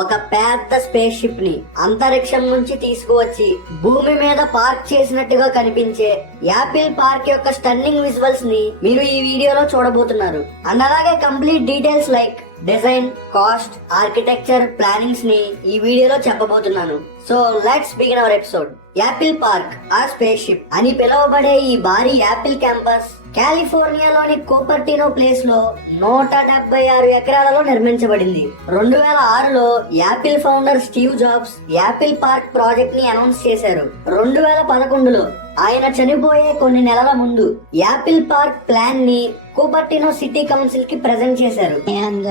ఒక పెద్ద space ship ని అంతరిక్షం నుంచి తీసుకువచ్చి భూమి మీద పార్క్ చేసినట్టుగా కనిపించే యాపిల్ పార్క్ యొక్క స్టన్నింగ్ విజువల్స్ ని మీరు ఈ వీడియోలో చూడబోతున్నారు. అండ్ అలాగే complete details like design, cost, architecture, plannings ని ఈ వీడియోలో చెప్పబోతున్నాను. So let's begin our episode. Apple Park ఆ స్పేస్ షిప్ అని పిలువబడే ఈ భారీ యాపిల్ క్యాంపస్ కాలిఫోర్నియాలోని కోపర్టినో ప్లేస్ లో 176 ఎకరాలలో నిర్మించబడింది. 2006లో Apple founder Steve Jobs Apple Park project ని అనౌన్స్ చేశారు. 2011లో ఆయన చనిపోయే కొన్ని నెలల ముందు యాపిల్ పార్క్ ప్లాన్ ని కోపర్టినో సిటీ కౌన్సిల్ కి ప్రెజెంట్ చేశారు. And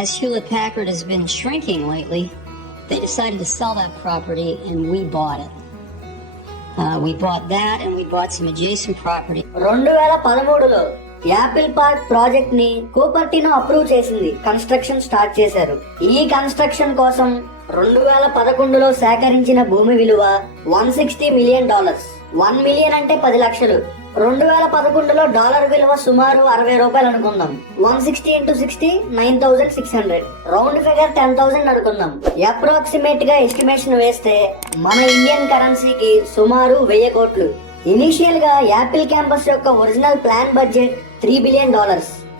as Hewlett Packard has been shrinking lately, they decided to sell that property and we bought it. We bought that and we bought some adjacent property. 2013లో Apple Park project ని Cupertino approve చేసింది. Construction start చేశారు. ఈ కన్స్ట్రక్షన్ కోసం 2011లో సేకరించిన భూమి విలువ $160 మిలియన్. 1 మిలియన్ అంటే 10 లక్షలు. 2011లో డాలర్ విలువ సుమారు $60 అనుకుందాం. 160 into 60 9,600. రౌండ్ ఫిగర్ 10,000 అనుకుందాం. అప్రాక్సిమేట్ గా ఎస్టిమేషన్ వేస్తే మన ఇండియన్ కరెన్సీకి సుమారు 1000 కోట్లు. ఇనిషియల్ గా యాపిల్ క్యాంపస్ యొక్క ఒరిజినల్ ప్లాన్ బడ్జెట్ $3 బిలియన్.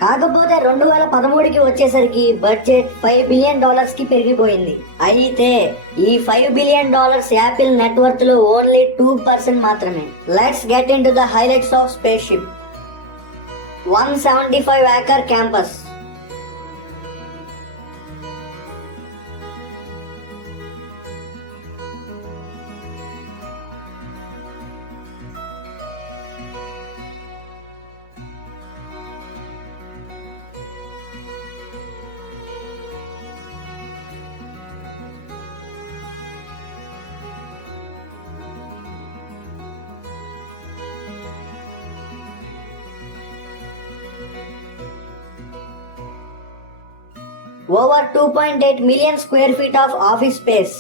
కాకపోతే 2013కి వచ్చేసరికి బడ్జెట్ $5 బిలియన్ కి పెరిగిపోయింది. అయితే ఈ $5 బిలియన్ యాపిల్ నెట్వర్త్ లో ఓన్లీ 2% మాత్రమే. Let's get in to the highlights of space ship. 175 acre campus. Over 2.8 million square feet of office space.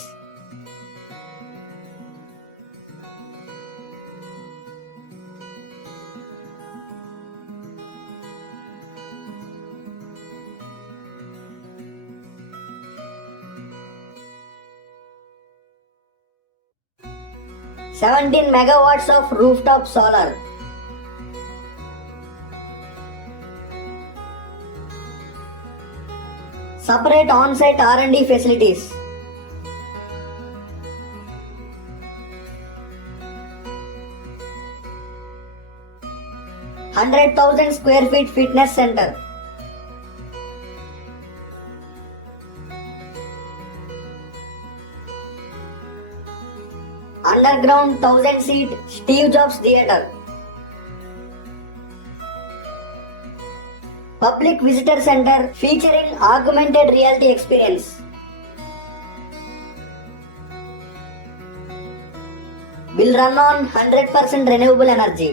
$17 megawatts of rooftop solar. Separate on-site R&D facilities. $100,000 square feet fitness center. Underground 1,000-seat Steve Jobs Theater. Public visitor center featuring augmented reality experience. Will run on 100% renewable energy.